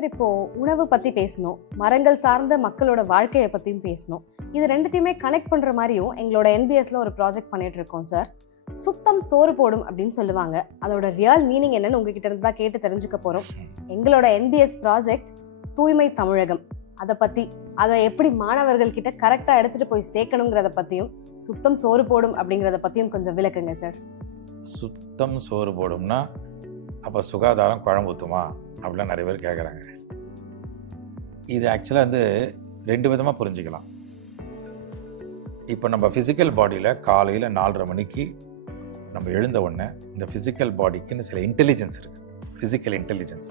Sir, இப்போ உணவு பத்தி பேசணும், மரங்கள் சார்ந்த மக்களோட வாழ்க்கையை பத்தியும் பேசணும். இது ரெண்டுத்தையுமே கனெக்ட் பண்ற மாதிரியும் எங்களோட என்பிஎஸ்ல ஒரு ப்ராஜெக்ட் பண்ணிட்டு இருக்கோம் சார். சுத்தம் சோறு போடும் அப்படின்னு சொல்லுவாங்க. அதோட ரியல் மீனிங் என்னன்னு உங்ககிட்ட இருந்து தான் கேட்டு தெரிஞ்சுக்க போறோம். எங்களோட என்பிஎஸ் ப்ராஜெக்ட் தூய்மை தமிழகம், அதை எப்படி மாணவர்கள் கிட்ட கரெக்டா எடுத்துட்டு போய் சேர்க்கணுங்கிறத பத்தியும், சுத்தம் சோறு போடும் அப்படிங்கறத பத்தியும் கொஞ்சம் விளக்குங்க சார். சுத்தம் சோறு போடும்னா அப்போ சுகாதாரம் குழம்பு ஊற்றுமா அப்படிலாம் நிறைய பேர் கேட்குறாங்க. இது ஆக்சுவலாக வந்து ரெண்டு விதமாக புரிஞ்சுக்கலாம். இப்போ நம்ம ஃபிசிக்கல் பாடியில் காலையில் 4:30 மணிக்கு நம்ம எழுந்த உடனே இந்த ஃபிசிக்கல் பாடிக்குன்னு சில இன்டெலிஜென்ஸ் இருக்குது. ஃபிசிக்கல் இன்டெலிஜென்ஸ்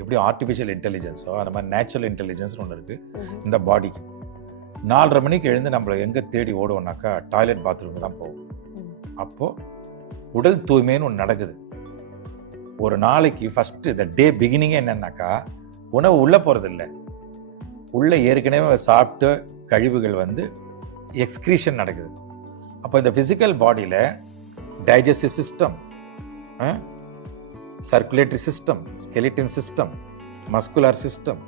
எப்படி ஆர்டிஃபிஷியல் இன்டெலிஜென்ஸோ அந்த மாதிரி நேச்சுரல் இன்டெலிஜென்ஸ்னு ஒன்று இருக்குது இந்த பாடிக்கு. 4:30 மணிக்கு எழுந்து நம்மளை எங்கே தேடி ஓடுவோம்னாக்கா டாய்லெட் பாத்ரூமுக்கு தான் போவோம். அப்போது உடல் தூய்மைன்னு ஒன்று நடக்குது. ஒரு நாளைக்கு ஃபஸ்ட்டு இந்த டே பிகினிங்கே என்னன்னாக்கா உணவு உள்ளே போகிறது இல்லை, உள்ளே ஏற்கனவே சாப்பிட்ட கழிவுகள் வந்து எக்ஸ்க்ரீஷன் நடக்குது. அப்போ இந்த ஃபிசிக்கல் பாடியில் digestive system, circulatory system, skeleton system, muscular system,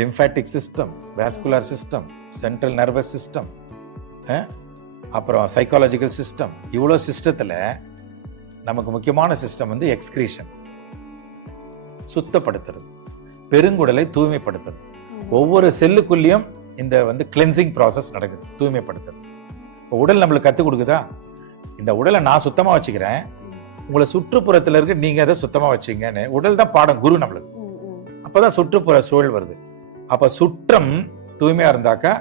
lymphatic system, vascular system, central nervous system, அப்புறம் சைக்காலஜிக்கல் சிஸ்டம், இவ்வளோ சிஸ்டத்தில் நமக்கு முக்கியமான சிஸ்டம் வந்து எக்ஸ்கிரீஷன், சுத்தப்படுத்துறது, பெருங்குடலை தூய்மைப்படுத்துறது. ஒவ்வொரு செல்லுக்குள்ளேயும் இந்த வந்து கிளென்சிங் ப்ராசஸ் நடக்குது, தூய்மைப்படுத்துறது. இப்போ உடல் நம்மளுக்கு கற்றுக் கொடுக்குதா, இந்த உடலை நான் சுத்தமாக வச்சுக்கிறேன், உங்களை சுற்றுப்புறத்தில் இருக்க நீங்கள் அதை சுத்தமாக வச்சுங்கன்னு உடல் தான் பாடம், குரு நம்மளுக்கு. அப்போதான் சுற்றுப்புற சூழல் வருது. அப்போ சுற்றம் தூய்மையாக இருந்தாக்கா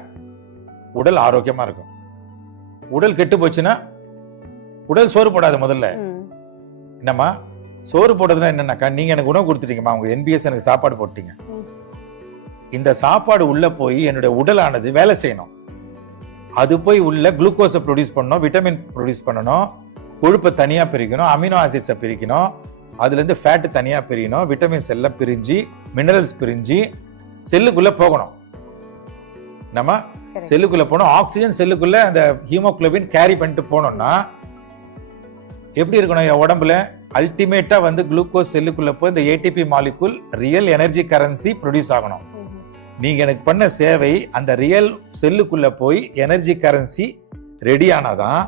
உடல் ஆரோக்கியமாக இருக்கும். உடல் கெட்டு போச்சுன்னா உடல் சோறு போடாது. முதல்ல என்னம்மா சோறு போடுறதுனா என்னன்னாக்கா, நீங்க எனக்கு உணவு கொடுத்துட்டீங்கம்மா, உங்க என்பிஎஸ் எனக்கு சாப்பாடு போட்டீங்க, இந்த சாப்பாடு உள்ள போய் என்னுடைய உடலானது வேலை செய்யணும். அது போய் உள்ள குளுக்கோஸை ப்ரொடியூஸ் பண்ணணும், விட்டமின் ப்ரொடியூஸ் பண்ணணும், கொழுப்பை தனியா பிரிக்கணும், அமினோ ஆசிட்ஸை பிரிக்கணும், அதுல இருந்து ஃபேட் தனியா பிரிக்கணும், விட்டமின்ஸ் எல்லாம் பிரிஞ்சு மினரல்ஸ் பிரிஞ்சு செல்லுக்குள்ள போகணும். நம்ம செல்லுக்குள்ள போனோம், ஆக்சிஜன் செல்லுக்குள்ள அந்த ஹீமோகுளோபின் கேரி பண்ணிட்டு போனோம்னா எப்படி இருக்கணும் என் உடம்புல? அல்டிமேட்டா வந்து குளுக்கோஸ் செல்லுக்குள்ள போய் இந்த ATP molecule real energy currency produce ஆகணும். நீங்க எனக்கு பண்ண சேவை அந்த ரியல் செல்லுக்குள்ள போய் எனர்ஜி கரன்சி ரெடி ஆனாதான்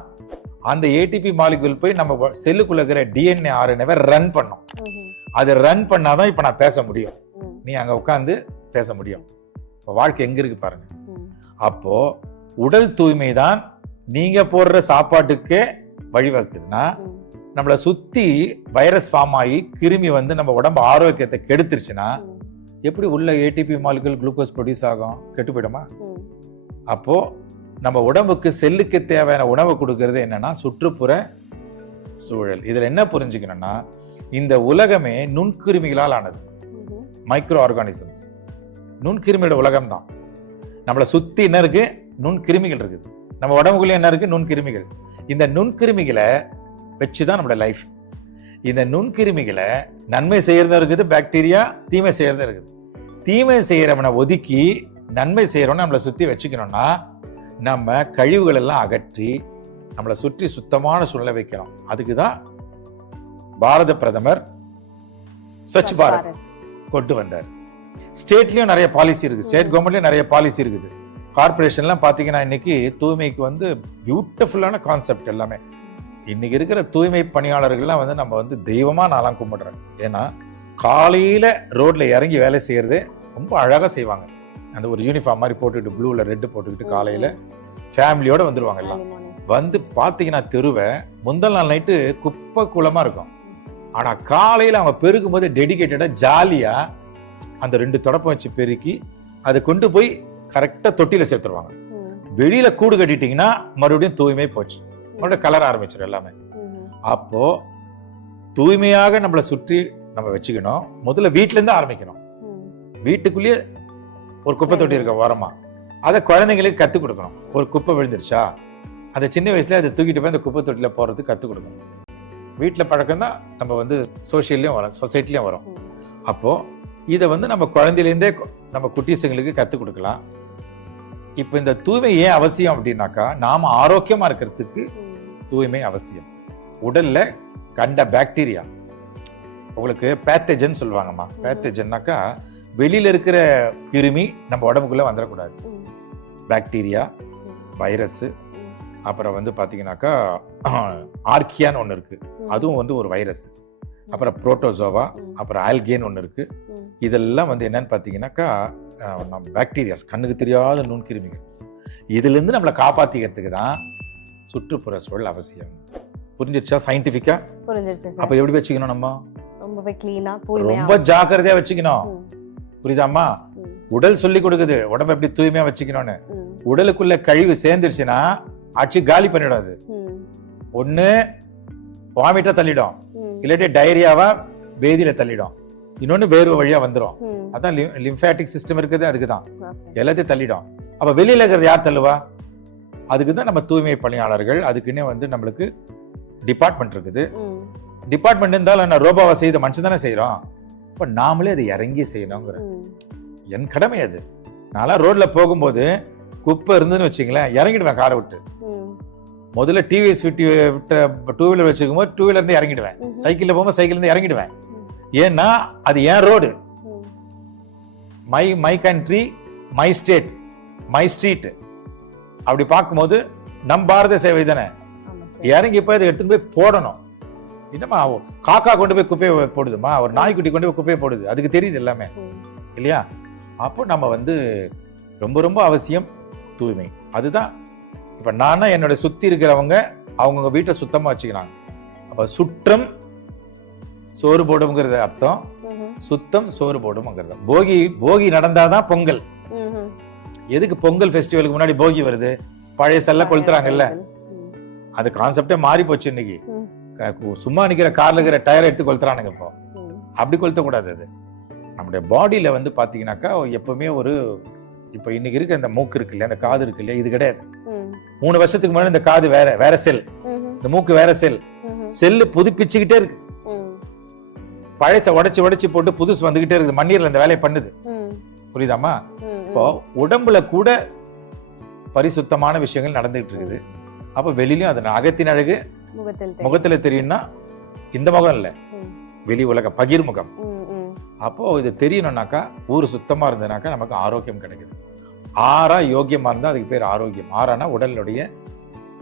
அந்த ஏடிபி மாலிகுல் போய் நம்ம செல்லுக்குள்ள இருக்கிற டிஎன்ஏ ஆர்என்ஏவை ரன் பண்ணும். அது ரன் பண்ணாதான் இப்ப நான் பேச முடியும், நீ அங்க உட்காந்து பேச முடியும். வாழ்க்கை எங்க இருக்கு பாருங்க. அப்போ உடல் தூய்மை தான் நீங்க போடுற சாப்பாட்டுக்கு வழிவகுக்குதுன்னா, நம்மளை சுத்தி வைரஸ் ஃபார்ம் ஆகி கிருமி வந்து நம்ம உடம்பு ஆரோக்கியத்தை கெடுத்துருச்சுன்னா எப்படி உள்ள ஏடிபி மாலிகுல் குளுக்கோஸ் ப்ரொடியூஸ் ஆகும்? கெட்டு போயிடுமா? அப்போ நம்ம உடம்புக்கு செல்லுக்கு தேவையான உணவு கொடுக்கறது என்னன்னா சுற்றுப்புற சூழல். இதுல என்ன புரிஞ்சுக்கணும்னா, இந்த உலகமே நுண்கிருமிகளால் ஆனது, மைக்ரோ ஆர்கானிசம்ஸ். நுண்கிருமியோட உலகம் தான். நம்மளை சுத்தி என்ன இருக்கு? நுண்கிருமிகள் இருக்குது. நம்ம உடம்புக்குள்ளே என்ன இருக்கு? நுண்கிருமிகள். இந்த நுண்கிருமிகளை வச்சுதான் நம்மளோட லைஃப். இந்த நுண்கிருமிகளை நன்மை செய்யறதும் இருக்குது, பாக்டீரியா தீமை செய்யறதும் இருக்குது. தீமை செய்யறவனை ஒதுக்கி நன்மை செய்யறவனை நம்மளை சுத்தி வச்சுக்கணும்னா நம்ம கழிவுகள் எல்லாம் அகற்றி நம்மளை சுற்றி சுத்தமான சூழ்நிலை வைக்கணும். அதுக்குதான் பாரத பிரதமர் ஸ்வச் பாரத் கொண்டு வந்தார். ஸ்டேட்லயும் நிறைய பாலிசி இருக்குது, ஸ்டேட் கவர்மெண்ட்லயும் நிறைய பாலிசி இருக்குது. கார்பரேஷன்லாம் பார்த்தீங்கன்னா இன்னைக்கு தூய்மைக்கு வந்து பியூட்டிஃபுல்லான கான்செப்ட் எல்லாமே. இன்னைக்கு இருக்கிற தூய்மை பணியாளர்கள்லாம் வந்து நம்ம வந்து தெய்வமா நான்லாம் கும்பிடுறேன். ஏன்னா காலையில ரோட்ல இறங்கி வேலை செய்யறது ரொம்ப அழகா செய்வாங்க. அந்த ஒரு யூனிஃபார்ம் மாதிரி போட்டுக்கிட்டு ப்ளூல ரெட்டு போட்டுக்கிட்டு காலையில ஃபேமிலியோட வந்துருவாங்க. எல்லாம் வந்து பார்த்தீங்கன்னா தெருவை முந்தல் நாள் நைட்டு குப்பை குளமா இருக்கும். ஆனா காலையில அவங்க பெருக்கும் போது டெடிகேட்டடா ஜாலியா அந்த 2 தொடப்பம் வச்சு பெருக்கி அதை கொண்டு போய் கரெக்டா தொட்டியில சேர்த்துருவாங்க. வெளியில கூடு கட்டிட்டீங்கன்னா மறுபடியும் தூய்மை போச்சு, மறுபடியும் கலர் ஆரம்பிச்சிடும் எல்லாமே. அப்போ தூய்மையாக நம்மளை சுற்றி நம்ம வச்சுக்கணும். முதல்ல வீட்டுல இருந்து ஆரம்பிக்கணும். வீட்டுக்குள்ளேயே ஒரு குப்பை தொட்டி இருக்க ஓரமா, அதை குழந்தைங்களுக்கு கத்துக் கொடுக்கணும். ஒரு குப்பை விழுந்துருச்சா அந்த சின்ன வயசுல அதை தூக்கிட்டு போய் அந்த குப்பை தொட்டில போறதுக்கு கத்துக் கொடுக்கணும். வீட்டுல பழக்கம் தான் நம்ம வந்து சோசியல்லையும் வரும், சொசைட்டிலையும் வரும். அப்போ இதை வந்து நம்ம குழந்தையிலேருந்தே நம்ம குட்டீஸுங்களுக்கு கத்துக் கொடுக்கலாம். இப்ப இந்த தூய்மை ஏன் அவசியம் அப்படின்னாக்கா, நாம ஆரோக்கியமா இருக்கிறதுக்கு தூய்மை அவசியம். உடல்ல கண்ட பாக்டீரியா, உங்களுக்கு பேத்தஜன் சொல்லுவாங்கம்மா. பேத்தஜன்னாக்கா வெளியில இருக்கிற கிருமி நம்ம உடம்புக்குள்ள வந்துடக்கூடாது. ம், பாக்டீரியா, வைரஸ், அப்புறம் வந்து பாத்தீங்கன்னாக்கா ஆர்கியான்னு ஒன்று இருக்கு, அதுவும் வந்து ஒரு வைரஸ். அப்புறம் புரோட்டோசோவா, அப்புறம் ஆல்கேன்னு ஒன்று இருக்கு. ம், இதெல்லாம் வந்து என்னன்னு பார்த்தீங்கன்னாக்கா நம்ம பாக்டீரியாஸ், கண்ணுக்கு தெரியாத நுண்கிருமிகள். இதுலேருந்து நம்மளை காப்பாற்றிக்கிறதுக்கு தான் சுற்றுப்புற சூழல் அவசியம். புரிஞ்சிருச்சா சயின்டிஃபிக்கா? புரிஞ்சிருச்சு அப்போ சார். எப்படி வச்சுக்கணும்? நம்ம ரொம்பவே கிளீனா தூய்மையா. ரொம்ப ஜாக்கிரதையா வச்சுக்கணும். ம், புரியுதாம்மா? ம், உடல் சொல்லி கொடுக்குது உடம்ப எப்படி தூய்மையா வச்சுக்கணும்னு. ம், உடலுக்குள்ள கழிவு சேர்ந்துருச்சுன்னா ஆட்சி காலி பண்ணிடாது. ம், ஒன்று வாமிட்டா தள்ளிடும், ம், இல்லாட்டி டைரியாவா வேதியில தள்ளிடும், இன்னொன்று வேர்வை வழியா வந்துடும். ம். அதான் லிம்ஃபேட்டிக் சிஸ்டம் இருக்குது, அதுக்கு தான் Okay. எல்லாத்தையும் தள்ளிடும். அப்ப வெளியில இருக்கிறது யார் தள்ளுவா? அதுக்கு தான் நம்ம தூய்மை பணியாளர்கள், அதுக்குன்னே வந்து நம்மளுக்கு டிபார்ட்மெண்ட் இருக்குது. ம், டிபார்ட்மெண்ட் இருந்தாலும் நான் ரோபாவை செய்த மனுஷன் தானே செய்யறோம். இப்ப நாமளே அதை இறங்கி செய்யணுங்கிற ம், என் கடமை அது. நான்லாம் ரோட்ல போகும்போது குப்பை இருந்துன்னு வச்சுங்களேன், இறங்கிடுவேன் காரை விட்டு. ம், முதல்ல டிவிஎஸ் 50 டூ வீலர் வச்சுக்கும் போது டூ வீலர் இருந்து இறங்கிடுவேன், ம்ஹும். சைக்கிள்ல போகும்போது சைக்கிள் இருந்து இறங்கிடுவேன். ம், ஏன்னா அது என் ரோடு, ம், my country, my state, my street. அப்படி பார்க்கும்போது நம் பாரத சேவை தானே. ஆமா சார். இறங்கி போய் அதை எடுத்துன்னு போய் போடணும். என்னம்மா காக்கா கொண்டு போய் குப்பையை போடுதுமா, ஒரு நாய்க்குட்டி கொண்டு போய் குப்பையை போடுது, அதுக்கு தெரியுது எல்லாமே ம், இல்லையா? அப்போ நம்ம வந்து ரொம்ப ரொம்ப அவசியம் தூய்மை. அதுதான் இப்ப நானா என்னோட சுத்தி இருக்கிறவங்க அவங்கவுங்க வீட்டை சுத்தமா வச்சுக்கிறாங்க. அப்ப சுற்றம் சோறு போடும்ங்கிறது அர்த்தம், ம்ஹும், சுத்தம் சோறு போடும்ங்கிறது. போகி நடந்தாதான் பொங்கல். ம்ஹும். எதுக்கு பொங்கல் ஃபெஸ்டிவலுக்கு முன்னாடி போகி வருது? பழைய கொளுத்துறாங்கல்ல, ம், அது கான்செப்டே மாறி போச்சு இன்னைக்கு. ம். சும்மா நிக்கிற கார்ல இருக்கிற டயர் எடுத்து கொளுத்துறானுங்க இப்போ. ம், அப்படி கொளுத்த கூடாது. அது நம்முடைய பாடியில வந்து பாத்தீங்கன்னாக்கா எப்பவுமே ஒரு, இப்ப இன்னைக்கு இருக்க இந்த மூக்கு இருக்கு இல்லையா, இந்த காது இருக்கு இல்லையா, இது கிடையாது. ம், 3 வருஷத்துக்கு முன்னாடி இந்த காது வேற செல், ம்ஹும், இந்த மூக்கு வேற செல். ம்ஹும், செல்லு புதுப்பிச்சுக்கிட்டே இருக்கு, ம், பழைச உடைச்சு போட்டு புதுசு வந்துகிட்டே இருக்குது. மண்ணீர்ல இந்த வேலையை பண்ணுது. ம், புரியுதாமா? ம், இப்போ உடம்புல கூட பரிசுத்தமான விஷயங்கள் நடந்துகிட்டு இருக்குது. அப்ப வெளியிலயும் அது அகத்தின் அழகு முகத்தில் தெரியும். முகத்துல தெரியும்னா இந்த முகம் இல்ல, ம், வெளி உலக பகிர்முகம். ம், ம், அப்போ இது தெரியணும்னாக்கா ஊர் சுத்தமா இருந்ததுனாக்கா நமக்கு ஆரோக்கியம் கிடைக்குது. ஆறா யோக்கியமா இருந்தா அதுக்கு பேர் ஆரோக்கியம். ஆறானா உடலுடைய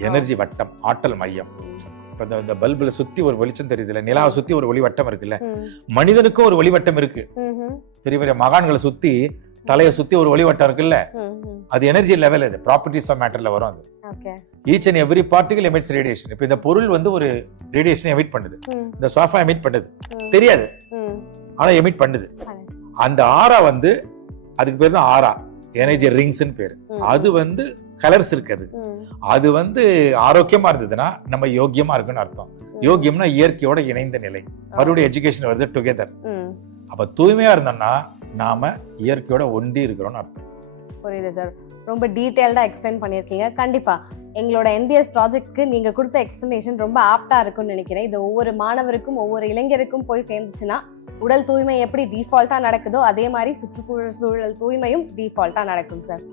எனர்ஜி வட்டம், ஆற்றல் மையம். ம், இப்ப இந்த பல்புல சுத்தி ஒரு வெளிச்சம் தெரியுதுல்ல, நிலாவை சுத்தி ஒரு ஒளிவட்டம் இருக்குல்ல, ம், மனிதனுக்கும் ஒரு ஒளிவட்டம் இருக்கு. ம்ஹும், பெரிய பெரிய மகான்களை சுத்தி தலையை சுத்தி ஒரு ஒளிவட்டம் இருக்குல்ல, ம், ம். அது எனர்ஜி லெவல், அது ப்ராப்பர்ட்டிஸ் ஆஃப் மேட்டர்ல வரும். அது Okay. Each and every particle emits radiation. இப்ப இந்த பொருள் வந்து ஒரு ரேடியேஷன் எமிட் பண்ணுது, ம், இந்த சோஃபா எமிட் பண்ணுது, ம், தெரியாது ம், ஆனா எமிட் பண்ணுது. Correct. அந்த ஆரா வந்து அதுக்கு பேர் தான் ஆரா, எனர்ஜி ரிங்ஸ்ன்னு பேரு. ம், அது வந்து கலர்ஸ் இருக்கு. அது ம், அது வந்து ஆரோக்கியமா இருந்ததுன்னா நம்ம யோக்கியமா இருக்குன்னு அர்த்தம். ம். யோக்கியம்னா இயற்கையோட இணைந்த நிலை. மறுபடியும் எஜுகேஷன் வருது டுகெதர். ம், அப்ப தூய்மையா இருந்தோம்னா நாம இயற்கையோட ஒன்றி இருக்கிறோம்னு அர்த்தம். புரியுது சார். ரொம்ப டீட்டெயில்டா எக்ஸ்பிளைன் பண்ணியிருக்கீங்க. கண்டிப்பா எங்களோட என்பிஎஸ் ப்ராஜெக்ட்க்கு நீங்க கொடுத்த எக்ஸ்பிளனேஷன் ரொம்ப ஆப்டா இருக்கும்னு நினைக்கிறேன். இது ஒவ்வொரு மாணவருக்கும் ஒவ்வொரு இளைஞருக்கும் போய் சேர்ந்துச்சுன்னா உடல் தூய்மை எப்படி டிஃபால்ட்டா நடக்குதோ அதே மாதிரி சுற்றுப்புற சூழல் தூய்மையும் டிஃபால்ட்டா நடக்கும் சார்.